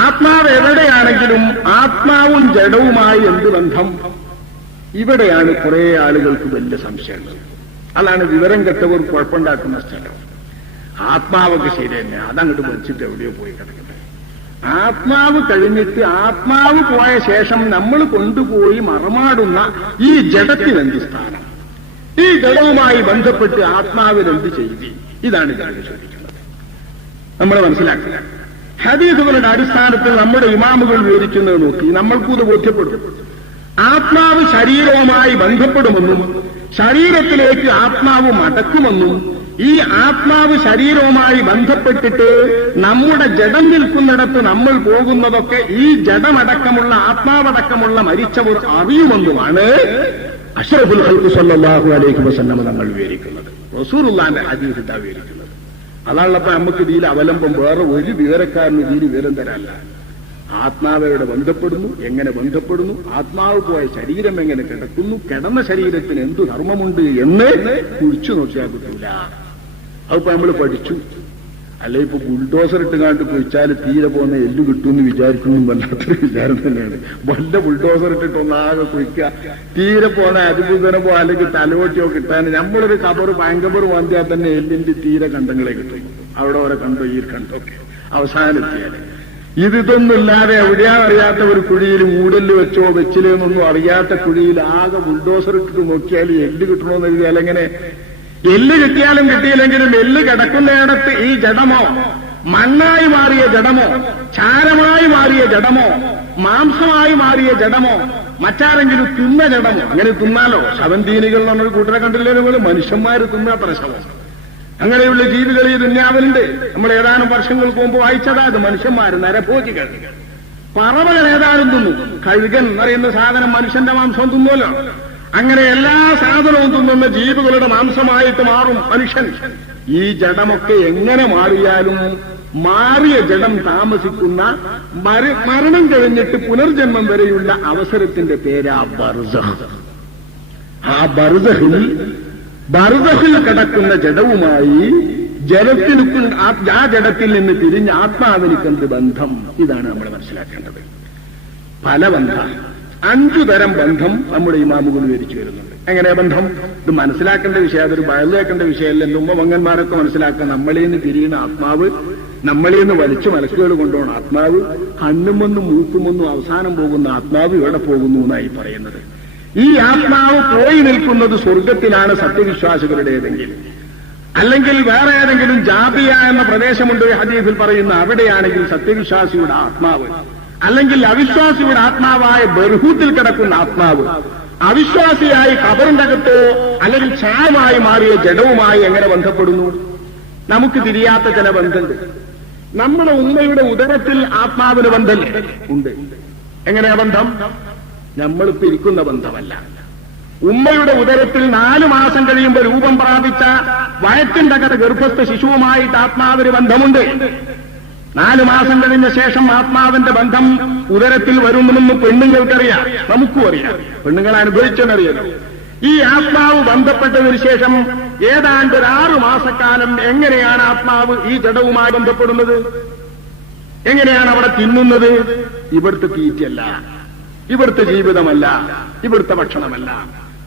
ആത്മാവ് എവിടെയാണെങ്കിലും ആത്മാവും ജഡവുമായി എന്ത് ബന്ധം? ഇവിടെയാണ് കുറെ ആളുകൾക്ക് വലിയ സംശയങ്ങൾ. അതാണ് വിവരം കെട്ടവർ കുഴപ്പമുണ്ടാക്കുന്ന സ്ഥലം. ആത്മാവൊക്കെ ശരി തന്നെ. അതങ്ങോട്ട് വലിച്ചിട്ട് എവിടെയോ പോയി കിടക്കട്ടെ. ആത്മാവ് കഴിഞ്ഞിട്ട് ആത്മാവ് പോയ ശേഷം നമ്മൾ കൊണ്ടുപോയി മറമാടുന്ന ഈ ജഡത്തിൽ എന്ത് സ്ഥാനം? ഈ ജഡവുമായി ബന്ധപ്പെട്ട് ആത്മാവിൽ എന്ത് ചെയ്തി? ഇതാണ് ഇതാണ് ചോദിക്കുന്നത്. നമ്മൾ മനസ്സിലാക്കുക. ഹദീസുകളുടെ അടിസ്ഥാനത്തിൽ നമ്മുടെ ഇമാമുകൾ വിവരിക്കുന്നത് നോക്കി. നമ്മൾക്കും ഇത് ബോധ്യപ്പെടും. ആത്മാവ് ശരീരവുമായി ബന്ധപ്പെടുമെന്നും ശരീരത്തിലേക്ക് ആത്മാവ് മടക്കുമെന്നും ഈ ആത്മാവ് ശരീരവുമായി ബന്ധപ്പെട്ടിട്ട് നമ്മുടെ ജഡം നിൽക്കുന്നിടത്ത് നമ്മൾ പോകുന്നതൊക്കെ ഈ ജഡമടക്കമുള്ള ആത്മാവടക്കമുള്ള മരിച്ചവർ അറിയുമെന്നുമാണ് അഷറഫുൽ ഹൽക്ക് അലൈഹി വസല്ലം നമ്മൾ വിവരിക്കുന്നത്. റസൂർ ഹദീസ് വിവരിക്കുന്നത്. അതാണപ്പോ നമുക്ക് ഇതിൽ അവലംബം വേറെ ഒരു വിവരക്കാരനും ഇതിൽ വിവരം തരാല്ല ആത്മാവയോട് ബന്ധപ്പെടുന്നു. എങ്ങനെ ബന്ധപ്പെടുന്നു? ആത്മാവ് പോയ ശരീരം എങ്ങനെ കിടക്കുന്നു? കിടന്ന ശരീരത്തിന് എന്തു ധർമ്മമുണ്ട് എന്ന് കുഴിച്ചു നോക്കിയാൽ കിട്ടൂല അതിപ്പോ നമ്മൾ പഠിച്ചു. അല്ലെ ഇപ്പൊ ബുൾഡോസർ ഇട്ടുകാണ്ട് കുഴിച്ചാൽ തീരെ പോകുന്ന എല്ല് കിട്ടുമെന്ന് വിചാരിക്കുന്നു വല്ലാത്തൊരു വിചാരം തന്നെയാണ്. വല്ല ബുൾഡോസർ ഇട്ടിട്ട് ഒന്നാകെ കുഴിക്കുക. തീരെ പോകുന്ന അതിബുദ്ധനമോ അല്ലെങ്കിൽ തലവോട്ടിയോ കിട്ടാൻ. നമ്മളൊരു കബർ ഭയങ്കബർ വാന്തിയാൽ തന്നെ എല്ലിന്റെ തീരെ കണ്ടങ്ങളെ കിട്ടും. അവിടെ ഓരോ കണ്ടോ ഈ കണ്ടോ ഒക്കെ. ഇതൊന്നുമില്ലാതെ എവിടെയാണ് എവിടെയാണെന്നറിയാത്ത ഒരു കുഴിയിൽ മൂടൽ വെച്ചോ വെച്ചില്ലെന്നൊന്നും അറിയാത്ത കുഴിയിൽ ആകെ ബുൾഡോസർ ഇട്ടിട്ട് നോക്കിയാൽ എല്ല് കിട്ടണോന്ന് എഴുതിയാൽ എങ്ങനെ? എല്ല് കിട്ടിയാലും കിട്ടിയില്ലെങ്കിലും എല്ല് കിടക്കുന്നിടത്ത് ഈ ജഡമോ മണ്ണായി മാറിയ ജഡമോ ചാരമായി മാറിയ ജഡമോ മാംസമായി മാറിയ ജഡമോ മറ്റാരെങ്കിലും തിന്ന ജഡമോ അങ്ങനെ തിന്നാലോ? ശവന്തീനികൾ പറഞ്ഞൊരു കൂട്ടരെ കണ്ടില്ലേ പോലെ മനുഷ്യന്മാർ തിന്നാത്ര ശവം. അങ്ങനെയുള്ള ജീവികൾ ഈ ദുന്യാവിലുണ്ട്. നമ്മൾ ഏതാനും വർഷങ്ങൾക്ക് മുമ്പ് വായിച്ചതാ അത് മനുഷ്യന്മാർ നരഭോജികൾ പറവകൾ ഏതാനും തിന്നു. കഴുകൻ എന്ന് പറയുന്ന സാധനം മനുഷ്യന്റെ മാംസം തിന്നുമല്ലോ അങ്ങനെ എല്ലാ സാധനവും തിന്നുന്ന ജീവികളുടെ മാംസമായിട്ട് മാറും മനുഷ്യൻ. ഈ ജഡമൊക്കെ എങ്ങനെ മാറിയാലും മാറിയ ജഡം താമസിക്കുന്ന മരണം കഴിഞ്ഞിട്ട് പുനർജന്മം വരെയുള്ള അവസരത്തിന്റെ പേരാ ബർസഹ്. ആ ബർസഹിൽ ബർസഹിൽ കിടക്കുന്ന ജഡവുമായി ജലത്തിന് ആ ജഡത്തിൽ നിന്ന് തിരിഞ്ഞ് ആത്മാവിനിക്കെന്ത് ബന്ധം? ഇതാണ് നമ്മൾ മനസ്സിലാക്കേണ്ടത്. പല ബന്ധം അഞ്ചു തരം ബന്ധം നമ്മുടെ ഇമാമുകൾ വിവരിച്ചു വരുന്നുണ്ട്. എങ്ങനെ ബന്ധം? ഇത് മനസ്സിലാക്കേണ്ട വിഷയം അതൊരു വയലേക്കേണ്ട വിഷയമല്ല? മുമ്പ് മങ്ങന്മാരൊക്കെ മനസ്സിലാക്കുക നമ്മളിൽ നിന്ന് തിരിയുന്ന ആത്മാവ് നമ്മളിൽ നിന്ന് വലിച്ചു മലക്കുകൾ കൊണ്ടുപോകണം ആത്മാവ് കണ്ണുമൊന്നും മൂക്കുമൊന്നും അവസാനം പോകുന്ന ആത്മാവ് ഇവിടെ പോകുന്നു എന്നായി പറയുന്നത്. ഈ ആത്മാവ് പോയി നിൽക്കുന്നത് സ്വർഗത്തിലാണ് സത്യവിശ്വാസികളുടേതെങ്കിൽ. അല്ലെങ്കിൽ വേറെ ഏതെങ്കിലും ജാബിയ എന്ന പ്രദേശമുണ്ട് ഹദീഫിൽ പറയുന്ന അവിടെയാണെങ്കിൽ സത്യവിശ്വാസിയുടെ ആത്മാവ് അല്ലെങ്കിൽ അവിശ്വാസിയുടെ ആത്മാവായ ബർഹൂത്തിൽ കിടക്കുന്ന ആത്മാവ്. അവിശ്വാസിയായി കബറിന്റെ അകത്തോ അല്ലെങ്കിൽ ചായമായി മാറിയ ജഡവുമായി എങ്ങനെ ബന്ധപ്പെടുന്നു? നമുക്ക് തിരിയാത്ത ചില ബന്ധമുണ്ട് നമ്മുടെ ഉമ്മയുടെ ഉദരത്തിൽ ആത്മാവിന് ബന്ധം ഉണ്ട്. എങ്ങനെയാ ബന്ധം? നമ്മൾ പിരിക്കുന്ന ബന്ധമല്ല. ഉമ്മയുടെ ഉദരത്തിൽ നാലു മാസം കഴിയുമ്പോൾ രൂപം പ്രാപിച്ച വയറ്റിന്റകത്ത് ഗർഭസ്ഥ ശിശുവുമായിട്ട് ആത്മാവിന് ബന്ധമുണ്ട്. നാലു മാസം കഴിഞ്ഞ ശേഷം ആത്മാവിന്റെ ബന്ധം ഉദരത്തിൽ വരുമെന്ന് പെണ്ണുങ്ങൾക്കറിയാം. നമുക്കും അറിയാം. പെണ്ണുങ്ങൾ അനുഭവിച്ചെന്നറിയാലോ ഈ ആത്മാവ് ബന്ധപ്പെട്ടതിന് ശേഷം ഏതാണ്ട് ഒരു ആറു മാസക്കാലം എങ്ങനെയാണ് ആത്മാവ് ഈ ജഡവുമായി ബന്ധപ്പെടുന്നത്? എങ്ങനെയാണ് അവിടെ തിന്നുന്നത്? ഇവിടുത്തെ തീറ്റയല്ല. ഇവിടുത്തെ ജീവിതമല്ല. ഇവിടുത്തെ ഭക്ഷണമല്ല.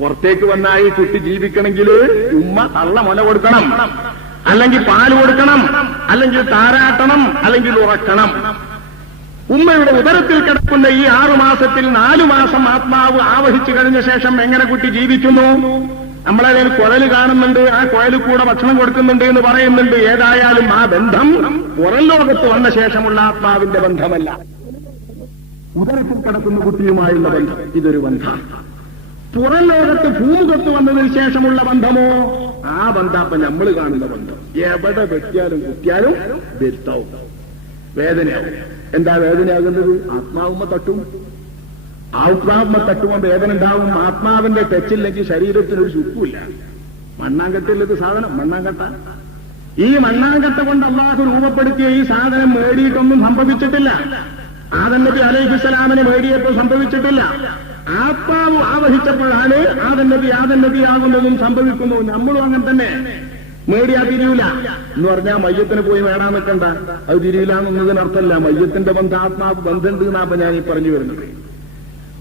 പുറത്തേക്ക് വന്നാൽ കുട്ടി ജീവിക്കണമെങ്കിൽ ഉമ്മ തള്ള മുല കൊടുക്കണം. അല്ലെങ്കിൽ പാൽ കൊടുക്കണം അല്ലെങ്കിൽ താരാട്ടണം അല്ലെങ്കിൽ ഉറക്കണം. ഉമ്മയുടെ ഉദരത്തിൽ കിടക്കുന്ന ഈ ആറു മാസത്തിൽ നാലു മാസം ആത്മാവ് ആവഹിച്ചു കഴിഞ്ഞ ശേഷം എങ്ങനെ കുട്ടി ജീവിക്കുന്നു? നമ്മളതിൽ കുഴൽ കാണുന്നുണ്ട് ആ കുഴലിൽ കൂടെ ഭക്ഷണം കൊടുക്കുന്നുണ്ട് എന്ന് പറയുന്നുണ്ട്. ഏതായാലും ആ ബന്ധം പുറം ലോകത്ത് വന്ന ശേഷമുള്ള ആത്മാവിന്റെ ബന്ധമല്ല. ഉദരത്തിൽ കിടക്കുന്ന കുട്ടിയുമായുള്ള ബന്ധം ഇതൊരു ബന്ധം പുറം ലോകത്ത് ഭൂമുഖത്ത് വന്നതിന് ശേഷമുള്ള ബന്ധമോ? ആ ബന്ധം അപ്പൊ നമ്മൾ കാണുന്ന ബന്ധം. എവിടെ വെട്ടിയാലും കുത്തിയാലും വരുത്താവും വേദനയാവും. എന്താ വേദനയാകുന്നത്? ആത്മാവുമ്മ തട്ടും. ആത്മാവുമ്മ തട്ടുമ്പോ വേദന ഉണ്ടാവും. ആത്മാവിന്റെ ടച്ചില്ലെങ്കിൽ ശരീരത്തിന് ഒരു ചുക്കുമില്ല. മണ്ണാങ്കട്ടില്ലത് സാധനം മണ്ണാങ്കട്ട. ഈ മണ്ണാങ്കട്ട കൊണ്ട് അള്ളാഹു രൂപപ്പെടുത്തിയ ഈ സാധനം മേടിയിട്ടൊന്നും സംഭവിച്ചിട്ടില്ല. ആദം നബി അലൈഹിസ്സലാമിനെ മേടിയപ്പോൾ സംഭവിച്ചിട്ടില്ല. ആത്മാവ് ആവഹിച്ചപ്പോഴാണ് ആദൻ നബി ആദൻ നബി ആകുന്നതും സംഭവിക്കുന്നു. നമ്മളും അങ്ങനെ തന്നെ. മേടിയാ തിരിയൂല. എന്ന് പറഞ്ഞാൽ മയ്യത്തിന് പോയി വേണാൻ നിൽക്കണ്ട. അത് തിരിയില്ല എന്നതിനർത്ഥമല്ല. മയ്യത്തിന്റെ ബന്ധം ആത്മാവ് ബന്ധമുണ്ട് എന്നാ ഞാൻ ഈ പറഞ്ഞു വരുന്നത്.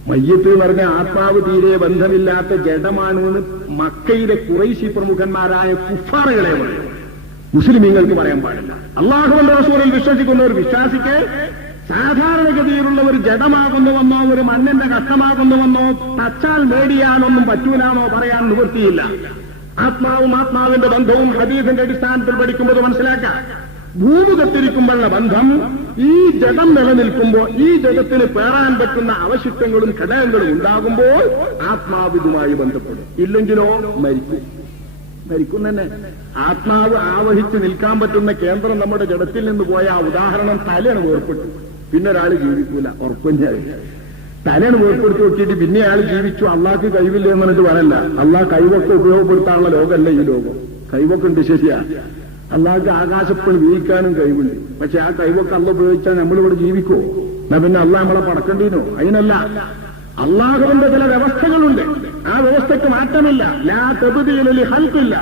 മയ്യത്ത് എന്ന് പറഞ്ഞ ആത്മാവ് തീരെ ബന്ധമില്ലാത്ത ജഡമാണ് എന്ന് മക്കയിലെ കുറൈശി പ്രമുഖന്മാരായ കുഫാറുകളെ മുസ്ലിമീങ്ങൾക്ക് പറയാൻ പാടില്ല. അള്ളാഹുവിന്റെ റസൂറിൽ വിശ്വസിക്കുന്നവർ വിശ്വാസിക്ക് സാധാരണഗതിയിലുള്ള ഒരു ജഡമാകുന്നുവെന്നോ ഒരു മണ്ണിന്റെ കഷ്ടമാകുന്നുവെന്നോ തച്ചാൽ മേടിയാനൊന്നും പറ്റൂലാണോ പറയാൻ നിവൃത്തിയില്ല. ആത്മാവും ആത്മാവിന്റെ ബന്ധവും ഹദീസിന്റെ അടിസ്ഥാനത്തിൽ പഠിക്കുമ്പോൾ മനസ്സിലാക്കാം. ഭൂമി കത്തിരിക്കുമ്പോഴുള്ള ബന്ധം ഈ ജഡം നിലനിൽക്കുമ്പോൾ ഈ ജഡത്തിന് പേറാൻ പറ്റുന്ന അവശിഷ്ടങ്ങളും ഘടകങ്ങളും ഉണ്ടാകുമ്പോൾ ആത്മാവിതുമായി ബന്ധപ്പെടും. ഇല്ലെങ്കിലോ മരിക്കും. മരിക്കും തന്നെ. ആത്മാവ് ആവഹിച്ച് നിൽക്കാൻ പറ്റുന്ന കേന്ദ്രം നമ്മുടെ ജഡത്തിൽ നിന്ന് പോയ ആ ഉദാഹരണം തലയാണ് വേർപ്പെട്ടു പിന്നെ ഒരാൾ ജീവിക്കൂല ഉറപ്പഞ്ഞാൽ തലയാണ് വേർപ്പെടുത്തി നോക്കിയിട്ട് പിന്നെ അയാൾ ജീവിച്ചു അള്ളാഹ്ക്ക് കഴിവില്ല എന്ന് പറഞ്ഞിട്ട് പറയല്ല. അള്ളാഹ് കൈവൊക്കെ ഉപയോഗപ്പെടുത്താനുള്ള ലോകമല്ല ഈ ലോകം. കൈവൊക്കെ ഉണ്ട് ശരിയാ. അള്ളാഹ്ക്ക് ആകാശപ്പോൾ വീഴിക്കാനും കഴിവുണ്ട്. പക്ഷെ ആ കൈവൊക്കെ അള്ള ഉപയോഗിച്ചാൽ നമ്മളിവിടെ ജീവിക്കോ എന്നാ പിന്നെ അള്ളാഹ് നമ്മളെ പടക്കേണ്ടിനോ അതിനല്ല. അള്ളാഹുവിന്റെ ചില വ്യവസ്ഥകളുണ്ട്. ആ വ്യവസ്ഥക്ക് മാറ്റമില്ല. ലാ തെബുതിയിലി ഹൽക്കില്ല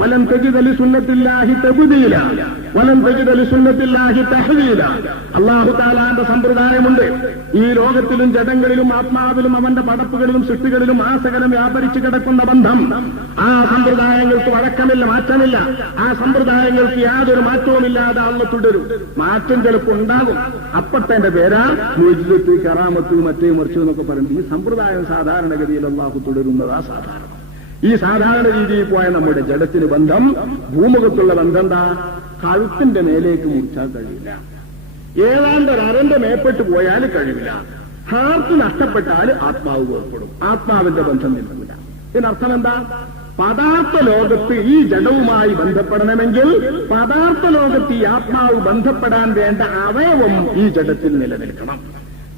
വലം തെജിതലി സുന്നത്തില്ലാഹി തെബുതിയില അള്ളാഹു താലാന്റെ സമ്പ്രദായമുണ്ട്. ഈ ലോകത്തിലും ജടങ്ങളിലും ആത്മാവിലും അവന്റെ പടപ്പുകളിലും സൃഷ്ടികളിലും ആ സകലം വ്യാപരിച്ചു കിടക്കുന്ന ബന്ധം. ആ സമ്പ്രദായങ്ങൾക്ക് വഴക്കമില്ല മാറ്റമില്ല. ആ സമ്പ്രദായങ്ങൾക്ക് യാതൊരു മാറ്റവുമില്ലാതെ അള്ള തുടരും. മാറ്റം ചിലപ്പോൾ ഉണ്ടാകും. അപ്പത്തന്റെ പേരാ മുജിലത്ത് കറാമത്തു മറ്റേ മറിച്ചു എന്നൊക്കെ പറയുന്നത്. ഈ സമ്പ്രദായം സാധാരണഗതിയിൽ അള്ളാഹു തുടരുന്നതാ സാധാരണ. ഈ സാധാരണ രീതിയിൽ പോയ നമ്മുടെ ജഡത്തിന് ബന്ധം ഭൂമുഖത്തുള്ള ബന്ധം എന്താ? കഴുത്തിന്റെ മേലേക്ക് മുറിച്ചാൽ കഴിയില്ല. ഏതാണ്ട് ഒരു അരന്റെ മേപ്പെട്ട് പോയാൽ കഴിയില്ല. ഹാർട്ട് നഷ്ടപ്പെട്ടാൽ ആത്മാവ് വേർപ്പെടും ആത്മാവിന്റെ ബന്ധം നിൽക്കില്ല ഇതിനർത്ഥം എന്താ? പദാർത്ഥ ലോകത്ത് ഈ ജഡവുമായി ബന്ധപ്പെടണമെങ്കിൽ പദാർത്ഥ ലോകത്ത് ഈ ആത്മാവ് ബന്ധപ്പെടാൻ വേണ്ട അവയവം ഈ ജഡത്തിൽ നിലനിൽക്കണം.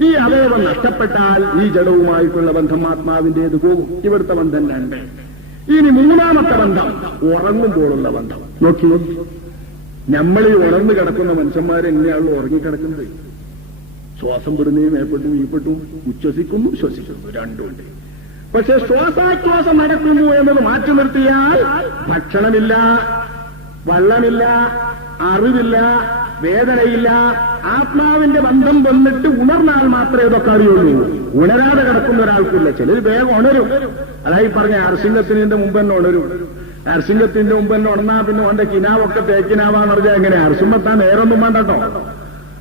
ഈ അവയവം നഷ്ടപ്പെട്ടാൽ ഈ ജഡവുമായിട്ടുള്ള ബന്ധം ആത്മാവിന്റേത് പോകും. ഇവിടുത്തെ ബന്ധം രണ്ട്. ഇനി മൂന്നാമത്തെ ബന്ധം ഉറങ്ങുമ്പോഴുള്ള ബന്ധം. നോക്കി നമ്മൾ ഈ ഉണർന്നു കിടക്കുന്ന മനുഷ്യന്മാരെ എങ്ങനെയാണല്ലോ ഉറങ്ങിക്കിടക്കുന്നത്. ശ്വാസം വിടുന്നതും ഏർപ്പെട്ടും ഈപ്പെട്ടും ഉച്ഛസിക്കുന്നു ശ്വസിക്കുന്നു. രണ്ടുമുണ്ട് പക്ഷെ ശ്വാസാശ്വാസം നടക്കുന്നു എന്നത് മാറ്റി നിർത്തിയാൽ ഭക്ഷണമില്ല വള്ളമില്ല അറിവില്ല വേദനയില്ല. ആത്മാവിന്റെ ബന്ധം വന്നിട്ട് ഉണർന്നാൽ മാത്രമേ ഇതൊക്കെ അറിയുള്ളൂ. ഉണരാതെ കിടക്കുന്ന ഒരാൾക്കില്ല. ചിലർ വേഗം ഉണരും. അതായി പറഞ്ഞ അർസിംഗത്തിന് മുമ്പ് തന്നെ ഉണരും. അർസിംഗത്തിന്റെ മുമ്പ് തന്നെ ഉടനാ പിന്നെ ഓന്റെ കിനാവൊക്കെ തേക്കിനാവാന്ന് പറഞ്ഞാൽ എങ്ങനെ? അർസുമ്പത്താൻ നേരൊന്നും വേണ്ടട്ടോ.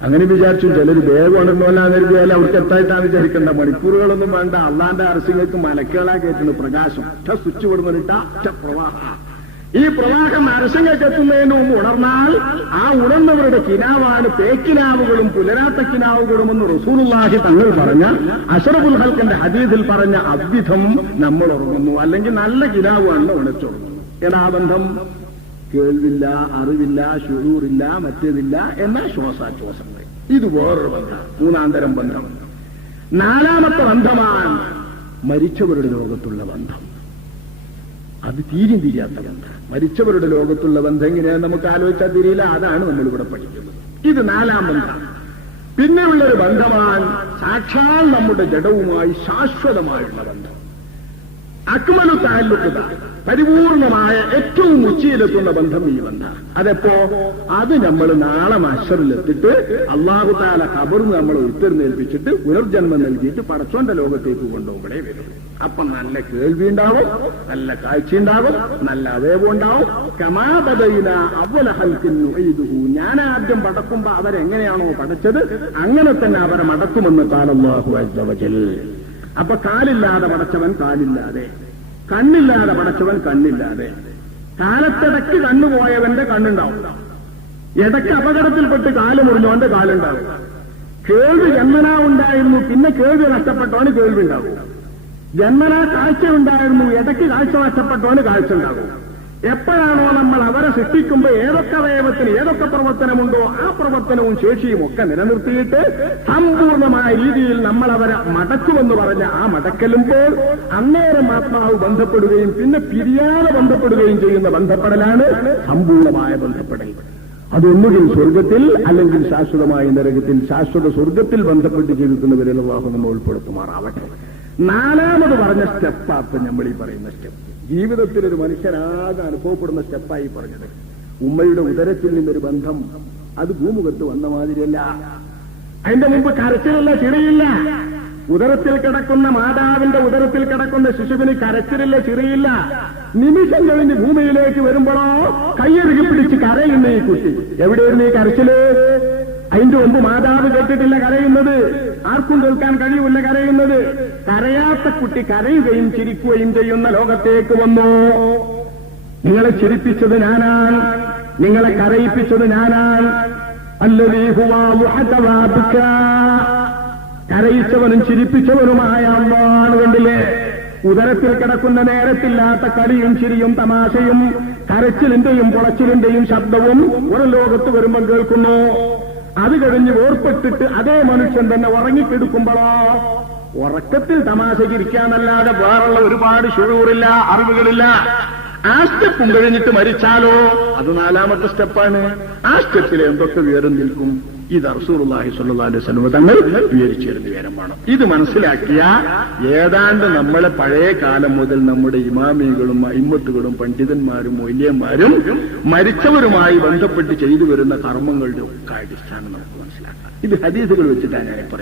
അങ്ങനെ വിചാരിച്ചു ചിലർ വേഗം ഉണർന്നോലാന്ന് കരുതിയാൽ അവർക്ക് എത്തായിട്ടാണ് വിചാരിക്കേണ്ട മണിക്കൂറുകളൊന്നും വേണ്ട. അള്ളാന്റെ അർശിങ്ങൾക്ക് മലക്കുകളാ കേട്ടിട്ടുണ്ട് പ്രകാശം. ഒറ്റ സ്വിച്ച് വിടുന്നിട്ട ഒറ്റ പ്രവാഹ. ഈ പ്രവാഹം അരസങ്ങൾക്ക് എത്തുന്നതിന് മുമ്പ് ഉണർന്നാൽ ആ ഉണർന്നവരുടെ കിനാവാണ് തേക്കിനാവുകളും പുലരാത്ത കിനാവുകളും എന്ന് റസൂലുള്ളാഹി തങ്ങൾ പറഞ്ഞ അഷറബുൽ ഹൽക്കന്റെ ഹദീദിൽ പറഞ്ഞ അദ്വിധം നമ്മൾ ഉറങ്ങുന്നു. അല്ലെങ്കിൽ നല്ല കിനാവാണ് ഉണച്ചുറങ്ങുന്നു ഏതാ ബന്ധം കേൾവില്ല അറിവില്ല ഷുറൂറില്ല മറ്റേതില്ല എന്ന ശ്വാസാശ്വാസങ്ങൾ ഇത് വേറൊരു ബന്ധം മൂന്നാം തരം ബന്ധം. നാലാമത്തെ ബന്ധമാണ് മരിച്ചവരുടെ ലോകത്തുള്ള ബന്ധം. അത് തീരും തിരിയാത്ത ബന്ധം. മരിച്ചവരുടെ ലോകത്തുള്ള ബന്ധം എങ്ങനെയാണ് നമുക്ക് ആലോചിച്ചാൽ തിരിയില്ല അതാണ് നമ്മളിവിടെ പഠിക്കുന്നത്. ഇത് നാലാം ബന്ധം. പിന്നെയുള്ളൊരു ബന്ധമാണ് സാക്ഷാൽ നമ്മുടെ ജഡവുമായി ശാശ്വതമായുള്ള ബന്ധം. അക്മലു താല്ലുക്കുക പരിപൂർണമായ ഏറ്റവും ഉച്ചയിലെത്തുന്ന ബന്ധം ഈ ബന്ധ അതെപ്പോ? അത് നമ്മൾ നാളെ മഷറിലെത്തിട്ട് അള്ളാഹു താല കബറിന് നമ്മൾ ഉത്തരനേൽപ്പിച്ചിട്ട് പുനർജന്മം നൽകിയിട്ട് പടച്ചോന്റെ ലോകത്തേക്ക് കൊണ്ടുപോകുമ്പോഴേ വരും. അപ്പൊ നല്ല കേൾവി ഉണ്ടാവും നല്ല കാഴ്ച ഉണ്ടാവും നല്ല അവയവം ഉണ്ടാവും. കമാപതയില അവല ഹൽക്കുന്നു എഴുതു ഞാൻ ആദ്യം പടക്കുമ്പോ അവരെങ്ങനെയാണോ പടച്ചത്? അങ്ങനെ തന്നെ അവരെ മടക്കുമെന്ന് കാലല്ലാഹു അജ്ജവജൽ അപ്പൊ കാലില്ലാതെ പടച്ചവൻ കാലില്ലാതെ. കണ്ണില്ലാതെ പടച്ചവൻ കണ്ണില്ലാതെ. കാലത്തിടയ്ക്ക് കണ്ണുപോയവന്റെ കണ്ണുണ്ടാവും. ഇടയ്ക്ക് അപകടത്തിൽപ്പെട്ട് കാൽ മുറിഞ്ഞവന്റെ കാലുണ്ടാവും. കേൾവി ജന്മനാ ഉണ്ടായിരുന്നു പിന്നെ കേൾവി നഷ്ടപ്പെട്ടവന് കേൾവി ഉണ്ടാവും ജന്മനാ കാഴ്ച ഉണ്ടായിരുന്നു ഇടയ്ക്ക് കാഴ്ച നഷ്ടപ്പെട്ടവന് കാഴ്ച ഉണ്ടാകും എപ്പോഴാണോ നമ്മൾ അവരെ സൃഷ്ടിക്കുമ്പോൾ ഏതൊക്കെ അവയവത്തിന് ഏതൊക്കെ പ്രവർത്തനമുണ്ടോ ആ പ്രവർത്തനവും ശേഷിയും ഒക്കെ നിലനിർത്തിയിട്ട് സമ്പൂർണമായ രീതിയിൽ നമ്മൾ അവരെ മടക്കുമെന്ന് പറഞ്ഞ ആ മടക്കലുമ്പോൾ അന്നേരം ആത്മാവ് ബന്ധപ്പെടുകയും പിന്നെ പിരിയാതെ ബന്ധപ്പെടുകയും ചെയ്യുന്ന ബന്ധപ്പെടലാണ് സമ്പൂർണമായ ബന്ധപ്പെടൽ. അതൊന്നുകിൽ സ്വർഗത്തിൽ അല്ലെങ്കിൽ ശാശ്വതമായ നരകത്തിൽ ശാശ്വത സ്വർഗത്തിൽ ബന്ധപ്പെട്ട് ജീവിക്കുന്നവരെ അള്ളാഹു നമ്മൾ ഉൾപ്പെടുത്തുമാറാവട്ടെ. നാലാമത് പറഞ്ഞ സ്റ്റെപ്പാണ് നമ്മൾ ഈ പറയുന്ന സ്റ്റെപ്പ് ജീവിതത്തിൽ ഒരു മനുഷ്യനാകെ അനുഭവപ്പെടുന്ന സ്റ്റെപ്പായി പറഞ്ഞത്. ഉമ്മയുടെ ഉദരത്തിൽ നിന്നൊരു ബന്ധം. അത് ഭൂമുഖത്ത് വന്ന മാതിരിയല്ല. അതിന്റെ മുമ്പ് കരച്ചിലല്ല ചിറിയില്ല. ഉദരത്തിൽ കിടക്കുന്ന മാതാവിന്റെ ഉദരത്തിൽ കിടക്കുന്ന ശിശുവിന് കരച്ചിലില്ല ചിറിയില്ല. നിമിഷം കഴിഞ്ഞ് ഭൂമിയിലേക്ക് വരുമ്പോഴോ കയ്യറുകി പിടിച്ച് കരയുന്ന ഈ കുട്ടി. എവിടെയായിരുന്നു ഈ കരച്ചിൽ? അതിന്റെ മുമ്പ് മാതാവ് കേട്ടിട്ടില്ല കരയുന്നത്? ആർക്കും കേൾക്കാൻ കഴിയില്ല കരയുന്നത്? കരയാത്ത കുട്ടി കരയുകയും ചിരിക്കുകയും ചെയ്യുന്ന ലോകത്തേക്ക് വന്നു? നിങ്ങളെ ചിരിപ്പിച്ചത് ഞാനാണ്. നിങ്ങളെ കരയിപ്പിച്ചത് ഞാനാണ്. കരയിച്ചവനും ചിരിപ്പിച്ചവനുമായ അമ്മാണ് കണ്ടില്ലേ? ഉദരത്തിൽ കിടക്കുന്ന നേരത്തില്ലാത്ത കളിയും ചിരിയും തമാശയും കരച്ചിലിന്റെയും പുളച്ചിലിന്റെയും ശബ്ദവും ഒരു ലോകത്ത് വരുമ്പോൾ കേൾക്കുന്നു? അത് കഴിഞ്ഞ് വേർപ്പെട്ടിട്ട് അതേ മനുഷ്യൻ തന്നെ ഉറങ്ങിക്കെടുക്കുമ്പോഴോ ഉറക്കത്തിൽ തമാശക്കിരിക്കാന്നല്ലാതെ വേറുള്ള ഒരുപാട് ഷുഴൂറില്ല അറിവുകളില്ല. ആ സ്റ്റെപ്പും കഴിഞ്ഞിട്ട് മരിച്ചാലോ? അത് നാലാമത്തെ സ്റ്റെപ്പാണ് ആ സ്റ്റെപ്പിൽ എന്തൊക്കെ വേറെ നിൽക്കും? ഇത് അർസൂർഹി സുല്ലാ സന്മതങ്ങൾ തങ്ങൾ വിവരിച്ചിരുന്ന വിവരമാണ്. ഇത് മനസ്സിലാക്കിയ ഏതാണ്ട് നമ്മളെ പഴയ കാലം മുതൽ നമ്മുടെ ഇമാമികളും അയിമത്തുകളും പണ്ഡിതന്മാരും മൊയ്യന്മാരും മരിച്ചവരുമായി ബന്ധപ്പെട്ട് ചെയ്തു വരുന്ന കർമ്മങ്ങളുടെ ഒക്കെ അടിസ്ഥാനം നമുക്ക് മനസ്സിലാക്കാം. ഇത് ഹദീസുകൾ വെച്ചിട്ടാണ് ഞാൻ പറയുന്നത്.